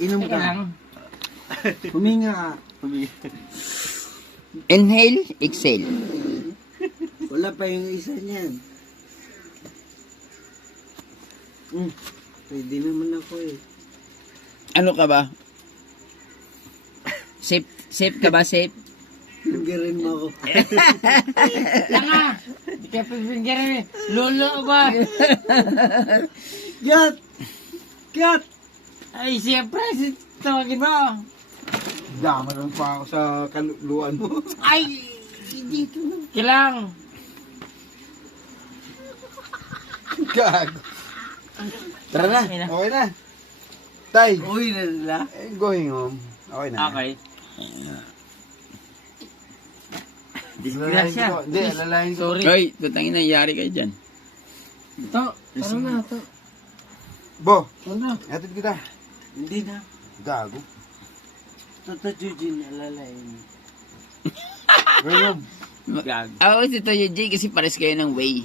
Inom Teka ka. lang. Huminga ka. Inhale, exhale. Wala pa yung isa niyan. Pwede naman ako eh. Ano ka ba? Safe ka ba? Safe? Pinggirin mo ako. Tanga! Di ka pipinggirin eh. Lolo ba? Kat! Kat! Ay, siyempre, tawagin mo. Dama lang pa ako sa kaluluan mo. Ay, dito na. Kilang. Gago. Tara na. Okay na. Okay na. Tay. Uy na nila. Going home. Okay na. Okay. Alalahin Disgrasya. ko. Hindi, alalahin ko. Sorry. Hoy, tutangin na, yari kayo dyan. Ito, tara na ito. Bo, Ano? hatid kita. Hindi na. Gago. Tata Jujin, alalain. Going home. Ako si Toyo J kasi pares kayo ng way.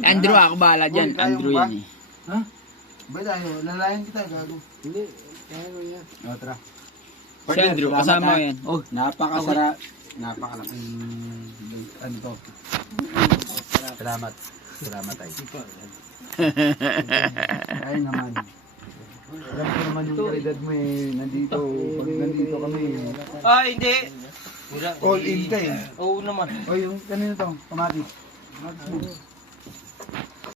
Andrew, ako bahala dyan. Uy, kaya mo Andrew ba? yan eh. Ba tayo, alalahin kita. Gago. Hindi. Kaya mo yan. O, tara. Si Andrew, kasama ko yan. Oh, napakasarap. Napakalaking ano to. Salamat. Salamat ay. Ay naman. Alam ko naman yung kalidad mo eh. Nandito. Pag nandito kami. Hindi. All in ka eh. Oo naman. O yung kanino to? Kamatis. Kamatis mo.